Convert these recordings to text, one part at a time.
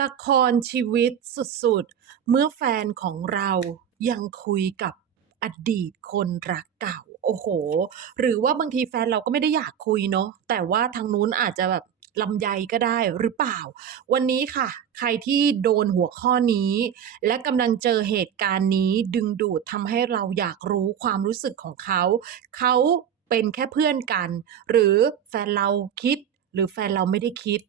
ละครชีวิตสุดๆ เมื่อแฟนของเรายังคุยกับอดีตคนรักเก่า โอ้โฮหรือว่าบางทีแฟนเราก็ไม่ได้อยากคุยเนาะแต่ว่าทางนู้นอาจจะแบบลำไยก็ได้หรือเปล่า วันนี้ค่ะ ใครที่โดนหัวข้อนี้ และกำลังเจอเหตุการณ์นี้ดึงดูดทำให้เราอยากรู้ความรู้สึกของเขา เขาเป็นแค่เพื่อนกัน หรือแฟนเราคิด หรือแฟนเราไม่ได้คิด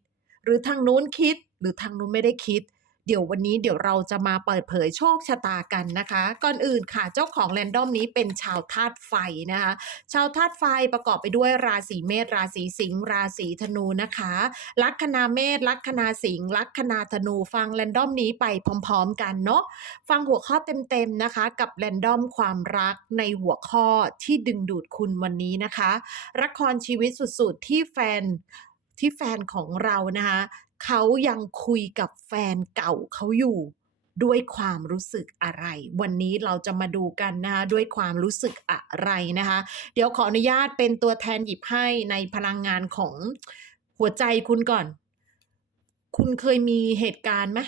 หรือทางนู้นคิด หรือทางนู้นไม่ได้คิด เดี๋ยววันนี้เดี๋ยวเราจะมาเปิดเผยโชคชะตากันนะคะ ก่อนอื่นค่ะเจ้าของแรนดอมนี้เป็นชาวธาตุไฟนะคะ ชาวธาตุไฟประกอบไปด้วยราศีเมษราศีสิงห์ราศีธนูนะคะ ลัคนาเมษลัคนาสิงห์ลัคนาธนูฟังแรนดอมนี้ไปพร้อมๆกันเนาะฟังหัวข้อเต็มๆนะคะ กับแรนดอมความรักในหัวข้อที่ดึงดูดคุณวันนี้นะคะละครชีวิตสุดๆที่แฟนที่แฟนของเรานะคะ เขายังคุยกับแฟนเก่าเขาอยู่ด้วยความรู้สึกอะไร วันนี้เราจะมาดูกันนะคะด้วยความรู้สึกอะไรนะคะ เดี๋ยวขออนุญาตเป็นตัวแทนหยิบให้ในพลังงานของหัวใจคุณก่อน คุณเคยมีเหตุการณ์ไหม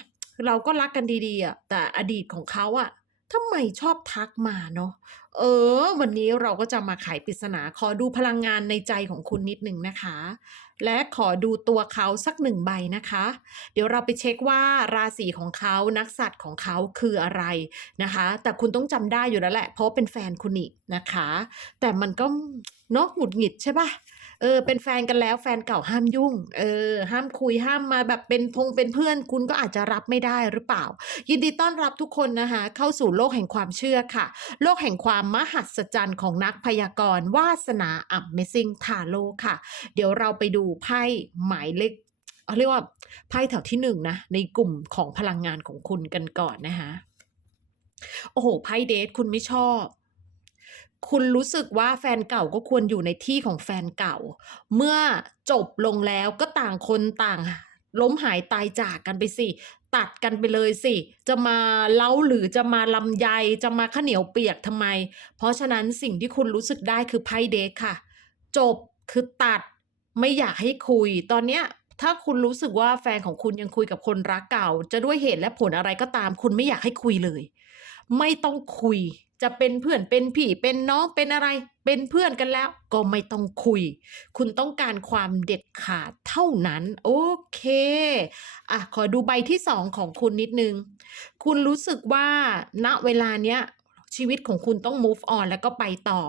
เราก็รักกันดีๆอะแต่อดีตของเขาอะ ทำไมชอบทักมาเนาะ เออ วันนี้เราก็จะมาไขปริศนา ขอดูพลังงานในใจของคุณนิดหนึ่งนะคะ และขอดูตัวเขาสักหนึ่งใบนะคะ เดี๋ยวเราไปเช็คว่าราศีของเขานักสัตว์ของเขาคืออะไรนะคะ แต่คุณต้องจำได้อยู่แล้วแหละ เพราะเป็นแฟนคุณนี่นะคะ แต่มันก็เนาะหงุดหงิดใช่ปล่า เออ เป็นแฟนกันแล้วแฟนเก่าห้ามยุ่ง เออ ห้ามคุยห้ามมาแบบเป็นพงเป็นเพื่อน คุณก็อาจจะรับไม่ได้หรือเปล่า ยินดีต้อนรับทุกคนนะคะเข้าสู่โลกแห่งความเชื่อค่ะ โลกแห่งความมหัศจรรย์ของนักพยากรณ์วาสนา Amazing Tarot ค่ะ เดี๋ยวเราไปดูไพ่หมายเลขเรียกว่าไพ่แถวที่หนึ่งนะ ในกลุ่มของพลังงานของคุณกันก่อนนะคะโอ้โฮไพ่เดทคุณไม่ชอบ คุณรู้สึกว่าแฟนเก่าก็ควรอยู่ในที่ของแฟนเก่า เมื่อจบลงแล้วก็ต่างคนต่างล้มหายตายจากกันไปสิ ตัดกันไปเลยสิ จะมาเล้าหรือจะมาลำไยจะมาข้าวเหนียวเปียกทำไม เพราะฉะนั้นสิ่งที่คุณรู้สึกได้คือไพ่เดทค่ะ จบคือตัดไม่อยากให้คุย ตอนเนี้ยถ้าคุณรู้สึกว่าแฟนของคุณยังคุยกับคนรักเก่า จะด้วยเหตุและผลอะไรก็ตาม คุณไม่อยากให้คุยเลย ไม่ต้องคุย จะเป็นเพื่อนเป็นพี่เป็นน้องเป็นอะไร เป็นเพื่อนกันแล้ว ก็ไม่ต้องคุย คุณต้องการความเด็ดขาดเท่านั้น โอเคอะขอดูใบที่สองของคุณนิดนึง คุณรู้สึกว่าณเวลาเนี้ย ชีวิตของคุณต้อง move on แล้วก็ไปต่อ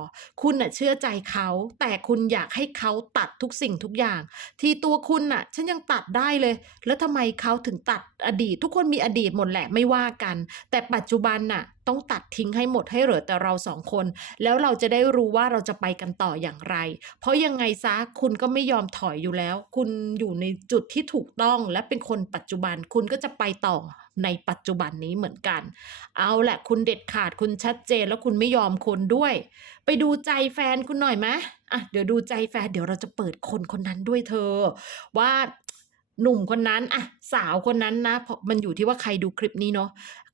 คุณน่ะเชื่อใจเขา แต่คุณอยากให้เขาตัดทุกสิ่งทุกอย่าง ที่ตัวคุณน่ะ ฉันยังตัดได้เลย แล้วทำไมเขาถึงตัดอดีต ทุกคนมีอดีตหมดแหละไม่ว่ากัน แต่ปัจจุบันน่ะ ต้องตัดทิ้งให้หมดให้เหลือแต่เรา2คน แล้วเราจะได้รู้ว่าเราจะไปกันต่ออย่างไร เพราะยังไงเสียคุณก็ไม่ยอมถอยอยู่แล้ว คุณอยู่ในจุดที่ถูกต้องและเป็นคนปัจจุบันคุณก็จะไปต่อ ในปัจจุบันนี้เหมือนกัน เอาแหละคุณเด็ดขาดคุณชัดเจนแล้วคุณไม่ยอมคนด้วย ไปดูใจแฟนคุณหน่อยไหมอะเดี๋ยวดูใจแฟนเดี๋ยวเราจะเปิดคนคนนั้นด้วยเธอ ว่าหนุ่มคนนั้นอะสาวคนนั้นนะเพราะมันอยู่ที่ว่าใครดูคลิปนี้เนาะ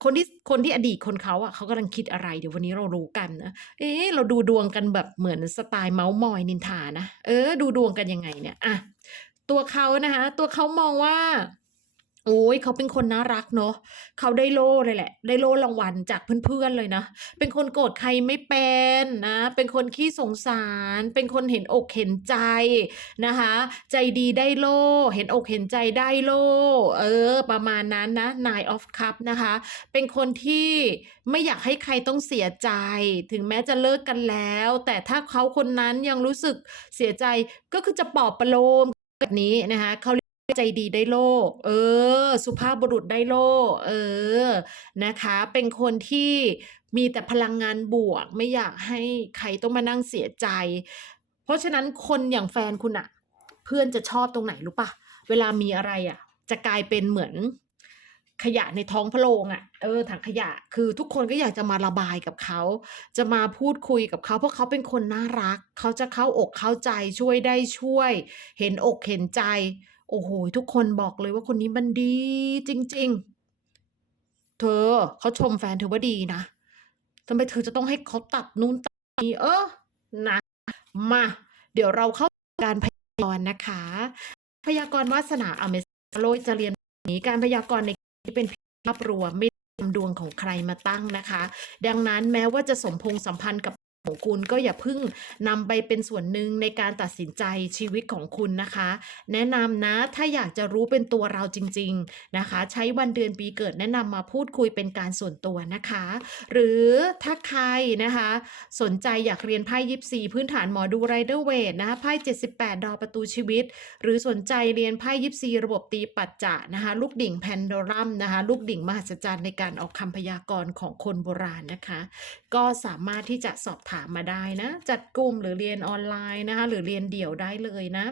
คนที่คนที่อดีตคนเขาอะเขากำลังคิดอะไร เดี๋ยววันนี้เรารู้กันนะเอ๊เราดูดวงกันแบบเหมือนสไตล์เม้าท์มอยนินทานะเออ ดูดวงกันยังไงเนี่ยอะตัวเขานะคะตัวเขามองว่า โอ๊ยเขาเป็นคนน่ารักเนาะเขาได้โล่เลยแหละ ได้โล่รางวัลจากเพื่อนๆเลยนะ เป็นคนโกรธใครไม่เป็นนะ เป็นคนขี้สงสาร เป็นคนเห็นอกเห็นใจนะคะ ใจดีได้โล่ เห็นอกเห็นใจได้โล่ เออ ประมาณนั้นนะ Nine of cup นะคะ เป็นคนที่ไม่อยากให้ใครต้องเสียใจ ถึงแม้จะเลิกกันแล้ว แต่ถ้าเขาคนนั้นยังรู้สึกเสียใจก็คือจะปลอบประโลมแบบนี้นะคะเขา ใจดีได้โล่เออ สุภาพบุรุษได้โล่เออ นะคะ เป็นคนที่มีแต่พลังงานบวก ไม่อยากให้ใครต้องมานั่งเสียใจ เพราะฉะนั้นคนอย่างแฟนคุณน่ะเพื่อนจะชอบตรงไหนรู้ปล่าเวลามีอะไรอะจะกลายเป็นเหมือนขยะในท้องพระโรงอะเออ ถังขยะ คือทุกคนก็อยากจะมาระบายกับเขา จะมาพูดคุยกับเขา เพราะเขาเป็นคนน่ารัก เขาจะเข้าอกเข้าใจช่วยได้ช่วย เห็นอกเห็นใจ โอ้โฮทุกคนบอกเลยว่าคนนี้มันดีจริง ๆ เธอเขาชมแฟนเธอว่าดีนะทำไมเธอจะต้องให้เขาตัดนู่นตัดนี่เออนะมา เดี๋ยวเราเข้าการพยากรณ์นะคะ พยากรณ์วาสนา Amazing Tarot จะเรียนนี้การพยากรณ์ในนี้เป็นภาพรวมไม่นำดวงของใครมาตั้งนะคะ ดังนั้นแม้ว่าจะสมพงษ์สัมพันธ์กับ ของคุณก็อย่าพิ่งนำไปเป็นส่วนหนึ่งในการตัดสินใจชีวิตของคุณนะคะ แนะนำนะถ้าอยากจะรู้เป็นตัวเราจริง ๆนะคะ ใช้วันเดือนปีเกิดแนะนำมาพูดคุยเป็นการส่วนตัวนะคะ หรือถ้าใครนะคะ สนใจอยากเรียนไพ่ยิปซีพื้นฐานหมอดูไรเดอร์เวทนะคะไพ่78ดาวประตูชีวิต หรือสนใจเรียนไพ่ยิปซีระบบตีปัจจะนะคะลูกดิ่งแพนโดรัมนะคะลูกดิ่งมหัศจรรย์ในการออกคำพยากรณ์ของคนโบราณนะคะ ก็สามารถที่จะสอบถามมาได้นะ จัดกลุ่มหรือเรียนออนไลน์นะคะหรือเรียนเดี่ยวได้เลยนะ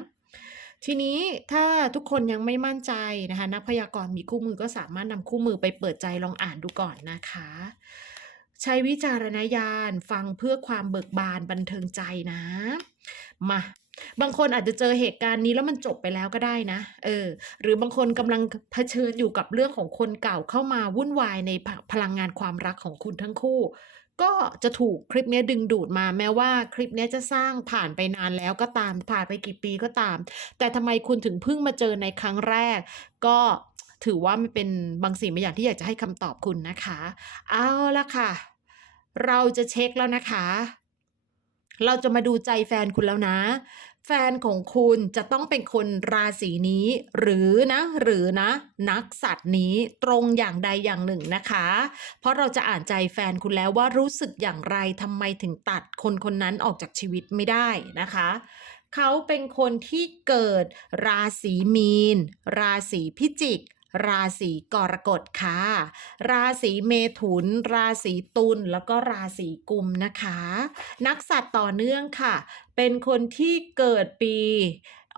ทีนี้ถ้าทุกคนยังไม่มั่นใจนะคะนักพยากรณ์มีคู่มือก็สามารถนำคู่มือไปเปิดใจลองอ่านดูก่อนนะคะ ใช้วิจารณญาณฟังเพื่อความเบิกบานบันเทิงใจนะ มาบางคนอาจจะเจอเหตุการณ์นี้แล้วมันจบไปแล้วก็ได้นะ เออ หรือบางคนกำลังเผชิญอยู่กับเรื่องของคนเก่าเข้ามาวุ่นวายในพลังงานความรักของคุณทั้งคู่ ก็จะถูกคลิปนี้ดึงดูดมาแม้ว่าคลิปนี้จะสร้างผ่านไปนานแล้วก็ตามผ่านไปกี่ปีก็ตาม แต่ทำไมคุณถึงเพิ่งมาเจอในครั้งแรก ก็ถือว่ามันเป็นบางสิ่งบางอย่างที่อยากจะให้คำตอบคุณนะคะ เอาละค่ะ เราจะเช็คแล้วนะคะ เราจะมาดูใจแฟนคุณแล้วนะ แฟนของคุณจะต้องเป็นคนราศีนี้ หรือนะ หรือนะ นักสัตว์นี้ตรงอย่างใดอย่างหนึ่งนะคะ เพราะเราจะอ่านใจแฟนคุณแล้วว่ารู้สึกอย่างไรทำไมถึงตัดคนคนนั้นออกจากชีวิตไม่ได้นะคะเขาเป็นคนที่เกิดราศีมีน ราศีพิจิก ราศีกรกฎค่ะ ราศีเมถุน ราศีตุลแล้วก็ราศีกุมนะคะ นักสัตว์ต่อเนื่องค่ะ เป็นคนที่เกิดปี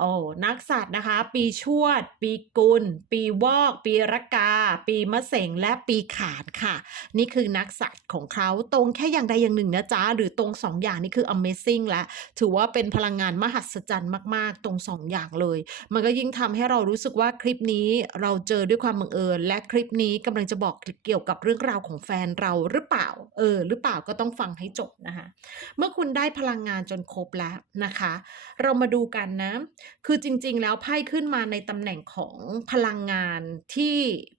โอ้นักสัตว์นะคะ ปีชวด ปีกุล ปีวอก ปีรกา ปีมะเสงและปีขานค่ะ นี่คือนักสัตว์ของเขาตรงแค่อย่างใดอย่างหนึ่งนะจ๊ะ หรือตรงสองอย่างนี่คือ amazing แล้วถือว่าเป็นพลังงานมหัศจรรย์มาก ๆ ตรงสองอย่างเลย มันก็ยิ่งทำให้เรารู้สึกว่าคลิปนี้เราเจอด้วยความบังเอิญ และคลิปนี้กำลังจะบอกเกี่ยวกับเรื่องราวของแฟนเราหรือเปล่า เออ หรือเปล่าก็ต้องฟังให้จบนะคะ เมื่อคุณได้พลังงานจนครบแล้วนะคะ เรามาดูกันนะคือจริง ๆ แล้วไพ่ขึ้นมาในตำแหน่งของพลังงานที่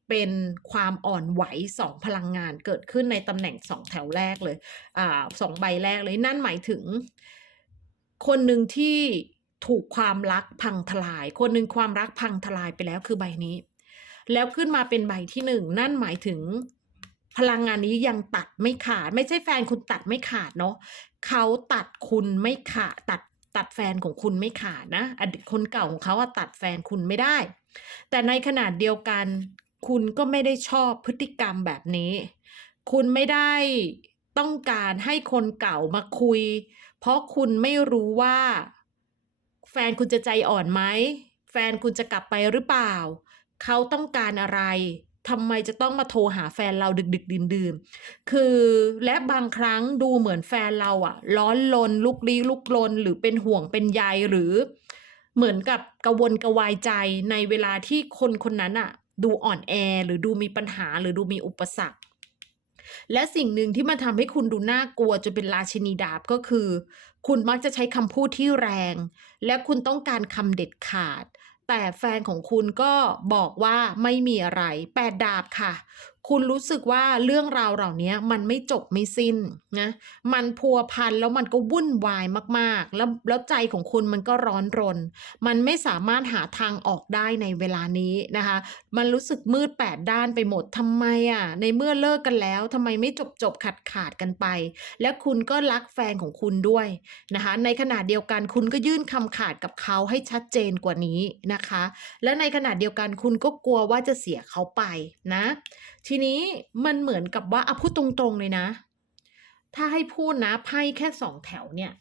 เป็นความอ่อนไหวสองพลังงานเกิดขึ้นในตำแหน่งสองแถวแรกเลยอ่าสองใบแรกเลยนั่นหมายถึง คนหนึ่งที่ถูกความรักพังทลาย คนหนึ่งความรักพังทลายไปแล้วคือใบนี้ แล้วขึ้นมาเป็นใบที่หนึ่งนั่นหมายถึงพลังงานนี้ยังตัดไม่ขาด ไม่ใช่แฟนคุณตัดไม่ขาดเนาะเขาตัดคุณไม่ขาดตัด ตัดแฟนของคุณไม่ขาดนะอดีตคนเก่าของเขาอะตัดแฟนคุณไม่ได้ แต่ในขนาดเดียวกัน คุณก็ไม่ได้ชอบพฤติกรรมแบบนี้ คุณไม่ได้ต้องการให้คนเก่ามาคุย เพราะคุณไม่รู้ว่า แฟนคุณจะใจอ่อนไหม แฟนคุณจะกลับไปหรือเปล่า เขาต้องการอะไร ทำไมจะต้องมาโทรหาแฟนเราดึกดึกดื่นดื่นๆคือและบางครั้งดูเหมือนแฟนเราอะร้อนลนลุกลี้ลุกลนหรือเป็นห่วงเป็นใยหรือ เหมือนกับกระวนกระวายใจในเวลาที่คนคนนั้นอะดูอ่อนแอหรือดูมีปัญหาหรือดูมีอุปสรรค และสิ่งหนึ่งที่มันทำให้คุณดูน่ากลัวจนเป็นราชินีดาบก็คือ คุณมักจะใช้คำพูดที่แรง และคุณต้องการคำเด็ดขาด แต่แฟนของคุณก็บอกว่าไม่มีอะไรแปดดาบค่ะ คุณรู้สึกว่าเรื่องราวเหล่านี้มันไม่จบไม่สิ้นนะมันพัวพันแล้วมันก็วุ่นวายมากๆ แล้วแล้วใจของคุณมันก็ร้อนรน มันไม่สามารถหาทางออกได้ในเวลานี้นะคะ มันรู้สึกมืดแปดด้านไปหมดทำไมอะในเมื่อเลิกกันแล้วทำไมไม่จบจบขาดขาดกันไป และคุณก็รักแฟนของคุณด้วยนะคะในขณะเดียวกันคุณก็ยื่นคำขาดกับเขาให้ชัดเจนกว่านี้นะคะ และในขณะเดียวกันคุณก็กลัวว่าจะเสียเขาไปนะ ทีนี้มันเหมือนกับว่าเอาพูดตรงๆเลยนะ ถ้าให้พูดนะไพ่แค่สองแถวเนี่ย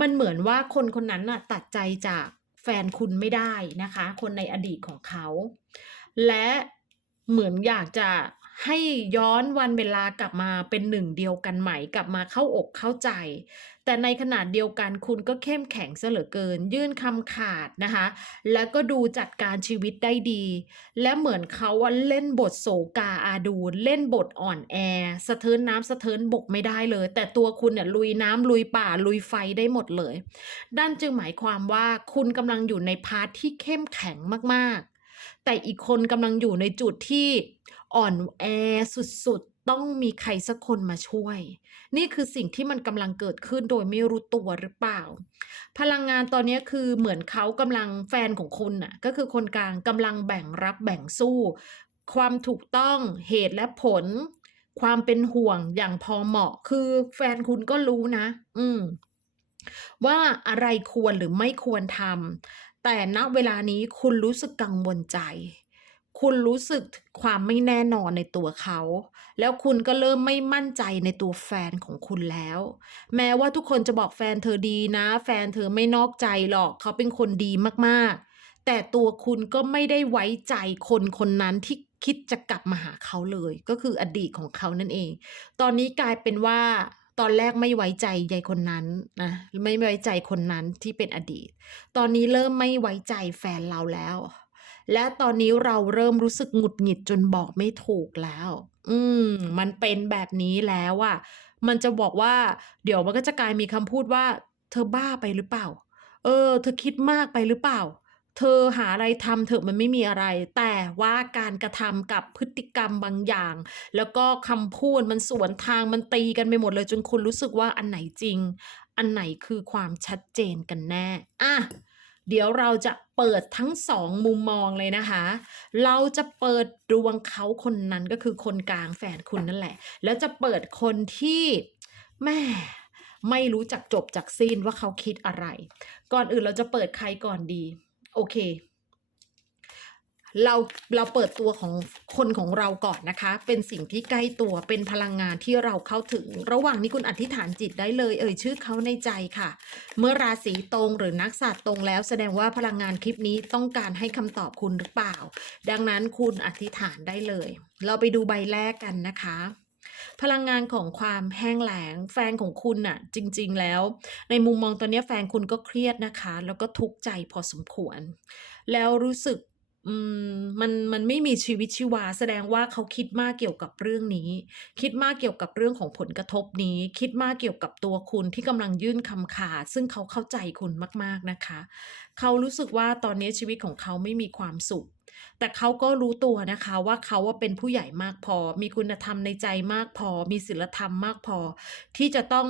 มันเหมือนว่าคนคนนั้นน่ะตัดใจจากแฟนคุณไม่ได้นะคะ คนในอดีตของเขา และเหมือนอยากจะ ให้ย้อนวันเวลากลับมาเป็นหนึ่งเดียวกันใหม่กลับมาเข้าอกเข้าใจ แต่ในขนาดเดียวกันคุณก็เข้มแข็งเหลือเกิน ยื่นคำขาดนะคะ แล้วก็ดูจัดการชีวิตได้ดี และเหมือนเขาว่าเล่นบทโศกาอาดูเล่นบทอ่อนแอ สะเทินน้ำสะเทินบกไม่ได้เลย แต่ตัวคุณเนี่ยลุยน้ำลุยป่าลุยไฟได้หมดเลยนั่นจึงหมายความว่าคุณกำลังอยู่ในพาร์ทที่เข้มแข็งมากๆ แต่อีกคนกำลังอยู่ในจุดที่ อ่อนแอสุดๆ ต้องมีใครสักคนมาช่วย นี่คือสิ่งที่มันกำลังเกิดขึ้นโดยไม่รู้ตัวหรือเปล่า พลังงานตอนนี้คือเหมือนเขากำลังแฟนของคุณน่ะก็คือคนกลางกำลังแบ่งรับแบ่งสู้ ความถูกต้องเหตุและผล ความเป็นห่วงอย่างพอเหมาะ คือแฟนคุณก็รู้นะ อืมว่าอะไรควรหรือไม่ควรทำแต่ณเวลานี้คุณรู้สึกกังวลใจ คุณรู้สึกความไม่แน่นอนในตัวเขา แล้วคุณก็เริ่มไม่มั่นใจในตัวแฟนของคุณแล้ว แม้ว่าทุกคนจะบอกแฟนเธอดีนะ แฟนเธอไม่นอกใจหรอกเขาเป็นคนดีมากๆ แต่ตัวคุณก็ไม่ได้ไว้ใจคนคนนั้นที่คิดจะกลับมาหาเขาเลย ก็คืออดีตของเขานั่นเอง ตอนนี้กลายเป็นว่าตอนแรกไม่ไว้ใจยายคนนั้นนะไม่ไว้ใจคนนั้นที่เป็นอดีต ตอนนี้เริ่มไม่ไว้ใจแฟนเราแล้ว และตอนนี้เราเริ่มรู้สึกหงุดหงิดจนบอกไม่ถูกแล้ว อืม มันเป็นแบบนี้แล้วอะมันจะบอกว่า เดี๋ยวมันก็จะกลายมีคำพูดว่า เธอบ้าไปหรือเปล่า เออ เธอคิดมากไปหรือเปล่า เธอหาอะไรทำเถอะมันไม่มีอะไร แต่ว่าการกระทำกับพฤติกรรมบางอย่าง แล้วก็คำพูดมันสวนทางมันตีกันไปหมดเลยจนคุณรู้สึกว่าอันไหนจริง อันไหนคือความชัดเจนกันแน่ อะ เดี๋ยวเราจะเปิดทั้งสองมุมมองเลยนะคะ เราจะเปิดดวงเขาคนนั้นก็คือคนกลางแฟนคุณนั่นแหละ แล้วจะเปิดคนที่แม่ไม่รู้จักจบจากสิ้นว่าเขาคิดอะไร ก่อนอื่นเราจะเปิดใครก่อนดี โอเค เราเราเปิดตัวของคนของเราก่อนนะคะ เป็นสิ่งที่ใกล้ตัวเป็นพลังงานที่เราเข้าถึง ระหว่างนี้คุณอธิษฐานจิตได้เลย เอ่ยชื่อเขาในใจค่ะ เมื่อราศีตรงหรือนักศาสตร์ตรงแล้ว แสดงว่าพลังงานคลิปนี้ต้องการให้คำตอบคุณหรือเปล่า ดังนั้นคุณอธิษฐานได้เลย เราไปดูใบแรกกันนะคะพลังงานของความแห้งแล้งแฟนของคุณน่ะ จริง ๆ แล้ว ในมุมมองตอนนี้แฟนคุณก็เครียดนะคะ แล้วก็ทุกข์ใจพอสมควร แล้วรู้สึก อืม มัน มันไม่มีชีวิตชีวา แสดงว่าเขาคิดมากเกี่ยวกับเรื่องนี้ คิดมากเกี่ยวกับเรื่องของผลกระทบนี้ คิดมากเกี่ยวกับตัวคุณที่กำลังยื่นคำขาด ซึ่งเขาเข้าใจคุณมาก ๆ นะคะ เขารู้สึกว่าตอนนี้ชีวิตของเขาไม่มีความสุข แต่เขาก็รู้ตัวนะคะว่าเขาว่าเป็นผู้ใหญ่มากพอ มีคุณธรรมในใจมากพอ มีศีลธรรมมากพอ ที่จะต้อง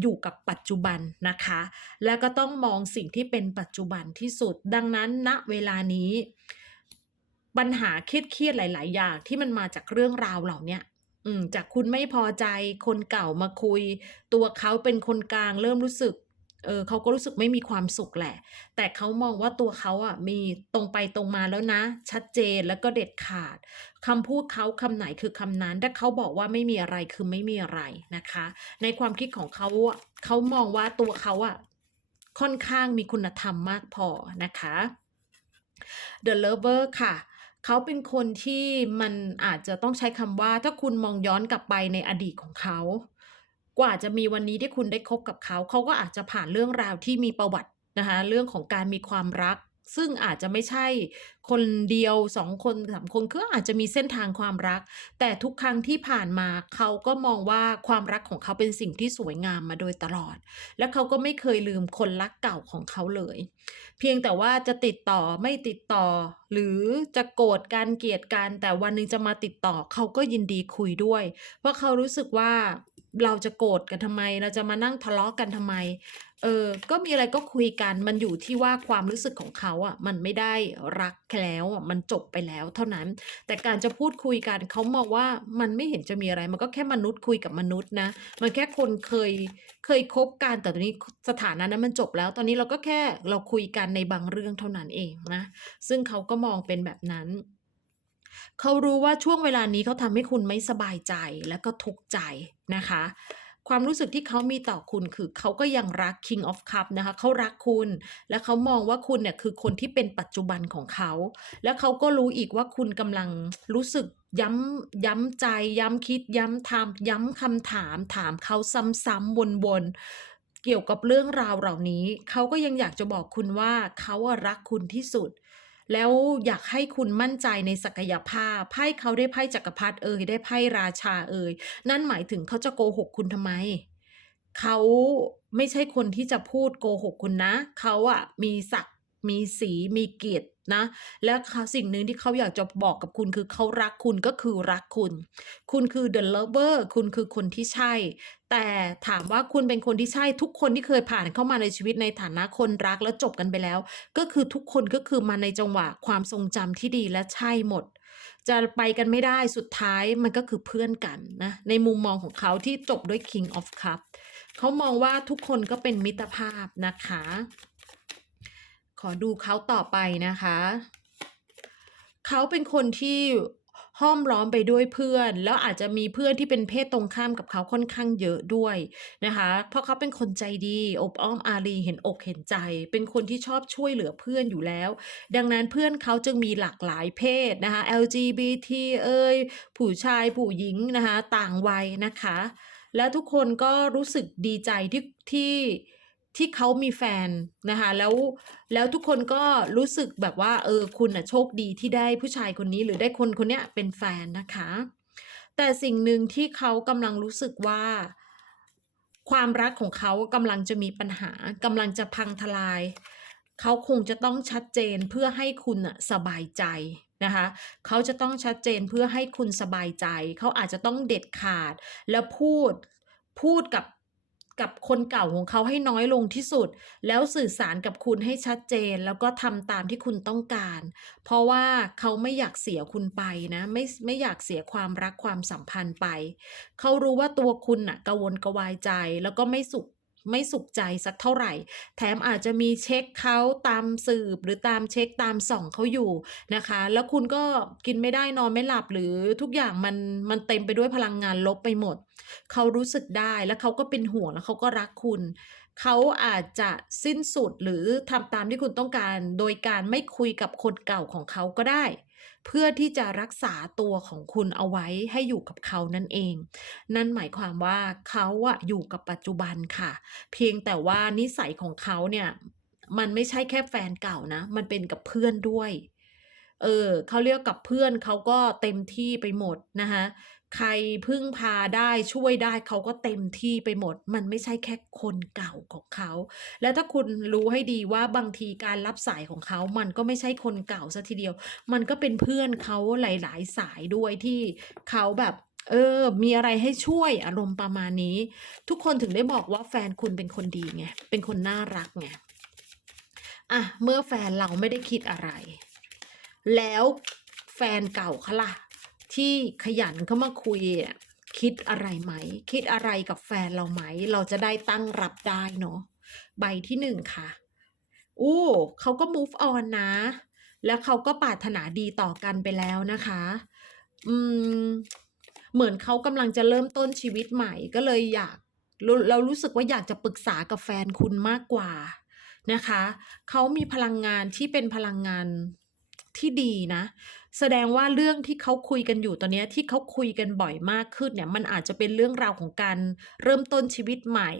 อยู่กับปัจจุบันนะคะ แล้วก็ต้องมองสิ่งที่เป็นปัจจุบันที่สุด ดังนั้นณเวลานี้ ปัญหาเครียดๆหลาย ๆ อย่างที่มันมาจากเรื่องราวเหล่านี้อืมจากคุณไม่พอใจคนเก่ามาคุย ตัวเขาเป็นคนกลางเริ่มรู้สึกเออเขาก็รู้สึกไม่มีความสุขแหละ แต่เขามองว่าตัวเขาอะมีตรงไปตรงมาแล้วนะ ชัดเจนแล้วก็เด็ดขาดคำพูดเขาคำไหนคือคำนั้น ถ้าเขาบอกว่าไม่มีอะไรคือไม่มีอะไรนะคะ ในความคิดของเขาเขามองว่าตัวเขาอะค่อนข้างมีคุณธรรมมากพอนะคะ The Lover ค่ะ เขาเป็นคนที่มันอาจจะต้องใช้คำว่า ถ้าคุณมองย้อนกลับไปในอดีตของเขา กว่าจะมีวันนี้ที่คุณได้คบกับเขา เขาก็อาจจะผ่านเรื่องราวที่มีประวัตินะคะเรื่องของการมีความรัก ซึ่งอาจจะไม่ใช่คนเดียวสองคนสามคนก็อาจจะมีเส้นทางความรัก แต่ทุกครั้งที่ผ่านมาเขาก็มองว่าความรักของเขาเป็นสิ่งที่สวยงามมาโดยตลอด และเขาก็ไม่เคยลืมคนรักเก่าของเขาเลย เพียงแต่ว่าจะติดต่อไม่ติดต่อ หรือจะโกรธกันเกลียดกันแต่วันหนึ่งจะมาติดต่อเขาก็ยินดีคุยด้วย เพราะเขารู้สึกว่า เราจะโกรธกันทำไม เราจะมานั่งทะเลาะกันทำไม เออ ก็มีอะไรก็คุยกัน มันอยู่ที่ว่าความรู้สึกของเขาอะ มันไม่ได้รักแล้วอะ มันจบไปแล้ว เท่านั้น แต่การจะพูดคุยกันเขามองว่ามันไม่เห็นจะมีอะไร มันก็แค่มนุษย์คุยกับมนุษย์นะ มันแค่คนเคย เคยคบกัน แต่ตอนนี้สถานะนั้นมันจบแล้ว ตอนนี้เราก็แค่เราคุยกันในบางเรื่องเท่านั้นเองนะ ซึ่งเขาก็มองเป็นแบบนั้น เขารู้ว่าช่วงเวลานี้เขาทำให้คุณไม่สบายใจและก็ทุกข์ใจนะคะ ความรู้สึกที่เขามีต่อคุณคือเขาก็ยังรัก King of Cup นะคะเขารักคุณ และเขามองว่าคุณเนี่ยคือคนที่เป็นปัจจุบันของเขา แล้วเขาก็รู้อีกว่าคุณกำลังรู้สึกย้ำย้ำใจ ย้ำคิด ย้ำทำย้ำคำถาม ถามเขาซ้ำๆวนๆเกี่ยวกับเรื่องราวเหล่านี้ เขาก็ยังอยากจะบอกคุณว่าเขารักคุณที่สุด แล้วอยากให้คุณมั่นใจในศักยภาพไพ่เขาได้ไพ่จักรพรรดิเอ่ยได้ไพ่ราชาเอ่ยนั่นหมายถึงเขาจะโกหกคุณทำไม เขาไม่ใช่คนที่จะพูดโกหกคุณนะ เขาอะมีศักดิ์ มีสีมีเกียรตินะ และเขาสิ่งหนึ่งที่เขาอยากจะบอกกับคุณคือเขารักคุณก็คือรักคุณ คุณคือ the lover คุณคือคนที่ใช่ แต่ถามว่าคุณเป็นคนที่ใช่ทุกคนที่เคยผ่านเข้ามาในชีวิตในฐานะคนรักแล้วจบกันไปแล้ว ก็คือทุกคนก็คือมาในจังหวะความทรงจำที่ดีและใช่หมด จะไปกันไม่ได้สุดท้ายมันก็คือเพื่อนกันนะในมุมมองของเขาที่จบด้วย King of Cup เขามองว่าทุกคนก็เป็นมิตรภาพนะคะ ขอดูเขาต่อไปนะคะ เขาเป็นคนที่ห้อมล้อมไปด้วยเพื่อน แล้วอาจจะมีเพื่อนที่เป็นเพศตรงข้ามกับเขาค่อนข้างเยอะด้วยนะคะ เพราะเขาเป็นคนใจดี อบอ้อมอารีเห็นอกเห็นใจ เป็นคนที่ชอบช่วยเหลือเพื่อนอยู่แล้ว ดังนั้นเพื่อนเขาจึงมีหลากหลายเพศนะคะ LGBT เอ่ยผู้ชายผู้หญิงนะคะ ต่างวัยนะคะ แล้วทุกคนก็รู้สึกดีใจที่ที่ ที่เขามีแฟนนะคะแล้วแล้วทุกคนก็รู้สึกแบบว่า เออคุณอะโชคดีที่ได้ผู้ชายคนนี้หรือได้คนคนเนี้ยเป็นแฟนนะคะ แต่สิ่งหนึ่งที่เขากำลังรู้สึกว่า ความรักของเขากำลังจะมีปัญหากำลังจะพังทลาย เขาคงจะต้องชัดเจนเพื่อให้คุณน่ะสบายใจนะคะเขาจะต้องชัดเจนเพื่อให้คุณสบายใจ เขาอาจจะต้องเด็ดขาด แล้วพูดพูดกับ กับคนเก่าของเขาให้น้อยลงที่สุด แล้วสื่อสารกับคุณให้ชัดเจน แล้วก็ทำตามที่คุณต้องการ เพราะว่าเขาไม่อยากเสียคุณไปนะไม่ไม่อยากเสียความรักความสัมพันธ์ไป เขารู้ว่าตัวคุณน่ะกระวนกระวายใจแล้วก็ไม่สุข ไม่สุขใจสักเท่าไหร่ แถมอาจจะมีเช็คเขาตามสืบหรือตามเช็คตามส่องเขาอยู่นะคะ แล้วคุณก็กินไม่ได้นอนไม่หลับหรือทุกอย่างมันมันเต็มไปด้วยพลังงานลบไปหมด เขารู้สึกได้แล้วเขาก็เป็นห่วงแล้วเขาก็รักคุณ เขาอาจจะสิ้นสุดหรือทำตามที่คุณต้องการ โดยการไม่คุยกับคนเก่าของเขาก็ได้ เพื่อที่จะรักษาตัวของคุณเอาไว้ให้อยู่กับเขานั่นเอง นั่นหมายความว่าเขาอะอยู่กับปัจจุบันค่ะ เพียงแต่ว่านิสัยของเขาเนี่ยมันไม่ใช่แค่แฟนเก่านะ มันเป็นกับเพื่อนด้วย เออเขาเรียกกับเพื่อนเขาก็เต็มที่ไปหมดนะคะ ใครพึ่งพาได้ช่วยได้เขาก็เต็มที่ไปหมด มันไม่ใช่แค่คนเก่าของเขา และถ้าคุณรู้ให้ดีว่าบางทีการรับสายของเขา มันก็ไม่ใช่คนเก่าซะทีเดียว มันก็เป็นเพื่อนเขาหลาย ๆ สายด้วยที่เขาแบบเออ มีอะไรให้ช่วยอารมณ์ประมาณนี้ ทุกคนถึงได้บอกว่าแฟนคุณเป็นคนดีไง เป็นคนน่ารักไง อะ เมื่อแฟนเราไม่ได้คิดอะไร แล้วแฟนเก่าเขาล่ะ ที่ขยันเข้ามาคุยคิดอะไรไหม คิดอะไรกับแฟนเราไหม เราจะได้ตั้งรับได้เนาะใบที่หนึ่งค่ะอู้เขาก็ move on นะ แล้วเขาก็ปรารถนาดีต่อกันไปแล้วนะคะ อืม เหมือนเขากำลังจะเริ่มต้นชีวิตใหม่ก็เลยอยากเรเรารู้สึกว่าอยากจะปรึกษากับแฟนคุณมากกว่านะคะ เขามีพลังงานที่เป็นพลังงานที่ดีนะ แสดงว่าเรื่องที่เขาคุยกันอยู่ตอนนี้ที่เขาคุยกันบ่อยมากขึ้นเนี่ยมันอาจจะเป็นเรื่องราวของการเริ่มต้นชีวิตใหม่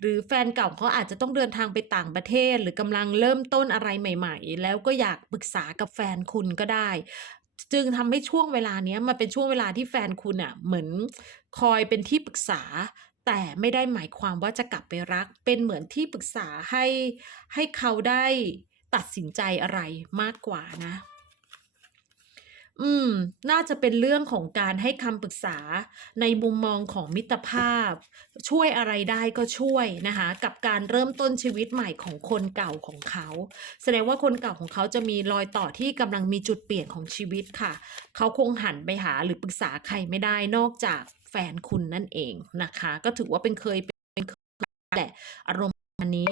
หรือแฟนเก่าเขาอาจจะต้องเดินทางไปต่างประเทศ หรือกำลังเริ่มต้นอะไรใหม่ ๆ แล้วก็อยากปรึกษากับแฟนคุณก็ได้ จึงทำให้ช่วงเวลาเนี้ยมันเป็นช่วงเวลาที่แฟนคุณอะเหมือนคอยเป็นที่ปรึกษาแต่ไม่ได้หมายความว่าจะกลับไปรัก เป็นเหมือนที่ปรึกษาให้ให้เขาได้ตัดสินใจอะไรมากกว่านะ อืม น่าจะเป็นเรื่องของการให้คำปรึกษาในมุมมองของมิตรภาพ ช่วยอะไรได้ก็ช่วยนะคะ กับการเริ่มต้นชีวิตใหม่ของคนเก่าของเขา แสดงว่าคนเก่าของเขาจะมีรอยต่อที่กำลังมีจุดเปลี่ยนของชีวิตค่ะ เขาคงหันไปหาหรือปรึกษาใครไม่ได้นอกจากแฟนคุณนั่นเองนะคะ ก็ถือว่าเป็นเคยเป็นเคยแหละอารมณ์ประมาณนี้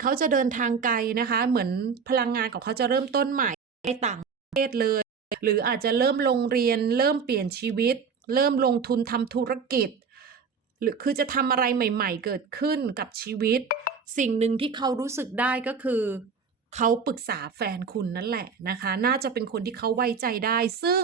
เขาจะเดินทางไกลนะคะ เหมือนพลังงานของเขาจะเริ่มต้นใหม่ในต่างประเทศเลย หรืออาจจะเริ่มลงเรียน เริ่มเปลี่ยนชีวิต เริ่มลงทุนทำธุรกิจ หรือคือจะทำอะไรใหม่ ๆ เกิดขึ้นกับชีวิต สิ่งหนึ่งที่เขารู้สึกได้ก็คือ เขาปรึกษาแฟนคุณนั่นแหละนะคะ น่าจะเป็นคนที่เขาไว้ใจได้ ซึ่ง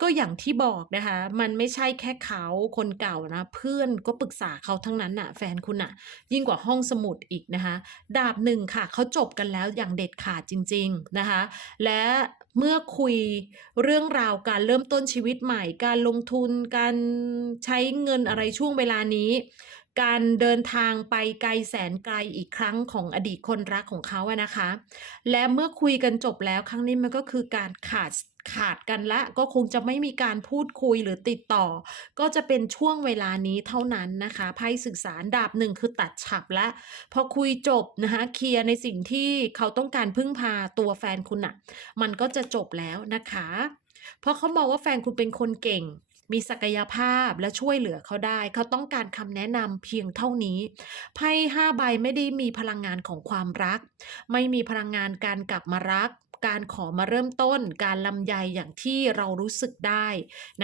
ก็อย่างที่บอกนะคะ มันไม่ใช่แค่เขาคนเก่านะ เพื่อนก็ปรึกษาเขาทั้งนั้นน่ะ แฟนคุณน่ะ ยิ่งกว่าห้องสมุดอีกนะคะ ดาบหนึ่งค่ะเขาจบกันแล้วอย่างเด็ดขาดจริง ๆนะคะ และเมื่อคุยเรื่องราวการเริ่มต้นชีวิตใหม่ การลงทุนการใช้เงินอะไรช่วงเวลานี้ การเดินทางไปไกลแสนไกลอีกครั้งของอดีตคนรักของเขาอะนะคะ และเมื่อคุยกันจบแล้วครั้งนี้มันก็คือการขาดขาดกันล้วก็คงจะไม่มีการพูดคุยหรือติดต่อ ก็จะเป็นช่วงเวลานี้เท่านั้นนะคะไพ่สื่อสารดาบหนึ่งคือตัดฉับละพอคุยจบนะคะเคลียร์ในสิ่งที่เขาต้องการพึ่งพาตัวแฟนคุณอะมันก็จะจบแล้วนะคะ เพราะเขามองว่าแฟนคุณเป็นคนเก่ง มีศักยภาพและช่วยเหลือเขาได้ เขาต้องการคำแนะนำเพียงเท่านี้ ไพ่ห้าใบไม่ได้มีพลังงานของความรัก ไม่มีพลังงานการกลับมารักการขอมาเริ่มต้นการลำไยอย่างที่เรารู้สึกได้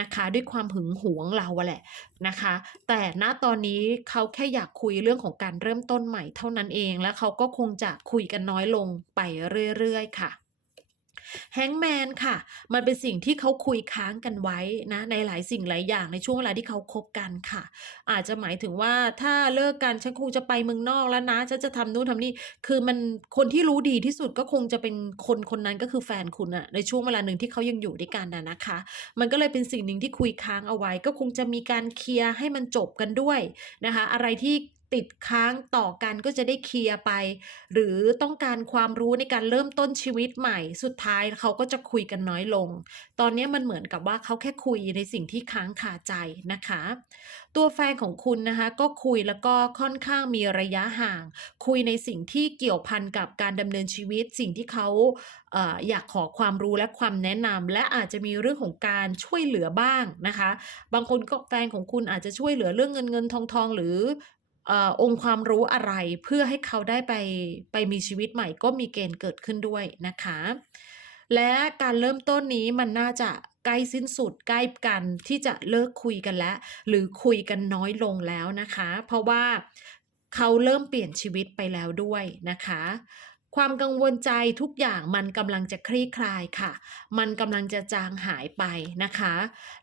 นะคะ ด้วยความหึงหวงเราแหละนะคะ แต่ณตอนนี้เขาแค่อยากคุยเรื่องของการเริ่มต้นใหม่เท่านั้นเอง และเขาก็คงจะคุยกันน้อยลงไปเรื่อย ๆ ค่ะ แฮงแมนค่ะ มันเป็นสิ่งที่เขาคุยค้างกันไว้นะในหลายสิ่งหลายอย่างในช่วงเวลาที่เขาคบกันค่ะ อาจจะหมายถึงว่าถ้าเลิกกันฉันคงจะไปเมืองนอกแล้วนะฉันจะทำนู่นทำนี่คือมันคนที่รู้ดีที่สุดก็คงจะเป็นคนคนนั้นก็คือแฟนคุณอะในช่วงเวลาหนึ่งที่เขายังอยู่ด้วยกันนะนะคะ มันก็เลยเป็นสิ่งหนึ่งที่คุยค้างเอาไว้ ก็คงจะมีการเคลียร์ให้มันจบกันด้วยนะคะ อะไรที่ ติดค้างต่อกันก็จะได้เคลียร์ไป หรือต้องการความรู้ในการเริ่มต้นชีวิตใหม่ สุดท้ายเขาก็จะคุยกันน้อยลง ตอนนี้มันเหมือนกับว่าเขาแค่คุยในสิ่งที่ค้างคาใจนะคะ ตัวแฟนของคุณนะคะก็คุยแล้วก็ค่อนข้างมีระยะห่าง คุยในสิ่งที่เกี่ยวพันกับการดำเนินชีวิต สิ่งที่เขาอยากขอความรู้และความแนะนำและอาจจะมีเรื่องของการช่วยเหลือบ้างนะคะ บางคนก็แฟนของคุณอาจจะช่วยเหลือเรื่องเงินเงินทองทองหรือ องค์ความรู้อะไรเพื่อให้เขาได้ไปไปมีชีวิตใหม่ก็มีเกณฑ์เกิดขึ้นด้วยนะคะ และการเริ่มต้นนี้มันน่าจะใกล้สิ้นสุดใกล้กันที่จะเลิกคุยกันแล้ว หรือคุยกันน้อยลงแล้วนะคะ เพราะว่าเขาเริ่มเปลี่ยนชีวิตไปแล้วด้วยนะคะ ความกังวลใจทุกอย่างมันกำลังจะคลี่คลายค่ะ มันกำลังจะจางหายไปนะคะ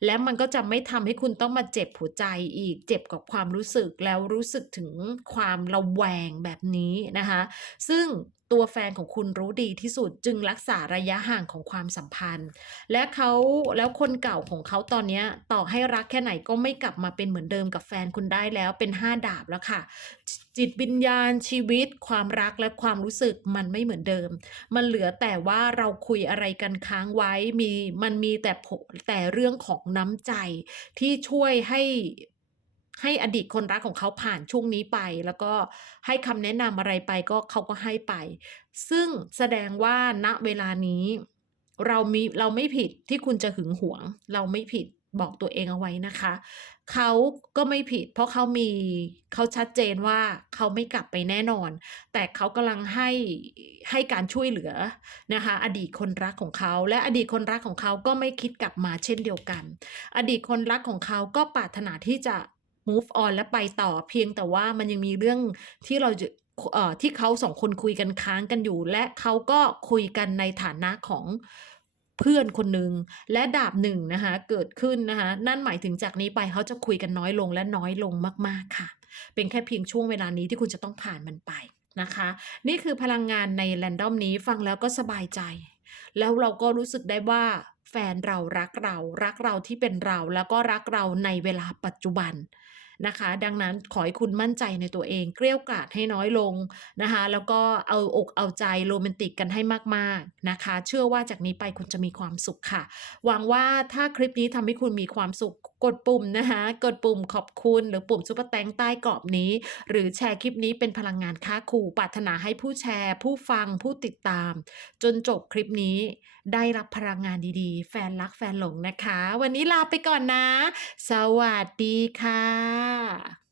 และมันก็จะไม่ทำให้คุณต้องมาเจ็บหัวใจอีก เจ็บกับความรู้สึกแล้วรู้สึกถึงความระแวงแบบนี้นะคะ ซึ่ง ตัวแฟนของคุณรู้ดีที่สุดจึงรักษาระยะห่างของความสัมพันธ์ และเขาแล้วคนเก่าของเขาตอนนี้ต่อให้รักแค่ไหนก็ไม่กลับมาเป็นเหมือนเดิมกับแฟนคุณได้แล้วเป็นห้าดาบแล้วค่ะ จิตวิญญาณชีวิต ความรักและความรู้สึกมันไม่เหมือนเดิม มันเหลือแต่ว่าเราคุยอะไรกันค้างไว้มีมันมีแต่ผแต่เรื่องของน้ำใจที่ช่วยให้ ให้อดีตคนรักของเขาผ่านช่วงนี้ไป แล้วก็ให้คำแนะนำอะไรไปก็เขาก็ให้ไป ซึ่งแสดงว่าณเวลานี้ เรามีเราไม่ผิดที่คุณจะหึงหวง เราไม่ผิดบอกตัวเองเอาไว้นะคะ เขาก็ไม่ผิด เพราะเขามีเขาชัดเจนว่าเขาไม่กลับไปแน่นอน แต่เขากำลังให้ให้การช่วยเหลือนะคะ อดีตคนรักของเขา และอดีตคนรักของเขาก็ไม่คิดกลับมาเช่นเดียวกัน อดีตคนรักของเขาก็ปรารถนาที่จะ move on และไปต่อเพียงแต่ว่ามันยังมีเรื่องที่เราจะเอ่อที่เขาสองคนคุยกันค้างกันอยู่ และเขาก็คุยกันในฐานะของเพื่อนคนหนึ่งและดาบหนึ่งนะคะเกิดขึ้นนะคะนั่นหมายถึงจากนี้ไปเขาจะคุยกันน้อยลงและน้อยลงมาก ๆค่ะ เป็นแค่เพียงช่วงเวลานี้ที่คุณจะต้องผ่านมันไปนะคะ นี่คือพลังงานในแรนดอมนี้ฟังแล้วก็สบายใจ แล้วเราก็รู้สึกได้ว่าแฟนเรารักเรา รักเราที่เป็นเราแล้วก็รักเราในเวลาปัจจุบัน นะคะ ดังนั้นขอให้คุณมั่นใจในตัวเอง เกลี้ยกล่อมให้น้อยลงนะคะ แล้วก็เอาอกเอาใจโรแมนติกกันให้มากๆนะคะ เชื่อว่าจากนี้ไปคุณจะมีความสุขค่ะ หวังว่าถ้าคลิปนี้ทำให้คุณมีความสุข กดปุ่มนะคะกดปุ่มขอบคุณหรือปุ่มซุปเปอร์แตงใต้กรอบนี้ หรือแชร์คลิปนี้เป็นพลังงานค่าครูปรารถนาให้ผู้แชร์ ผู้ฟังผู้ติดตาม จนจบคลิปนี้ ได้รับพลังงานดีๆ แฟนรักแฟนหลงนะคะ วันนี้ลาไปก่อนนะ สวัสดีค่ะ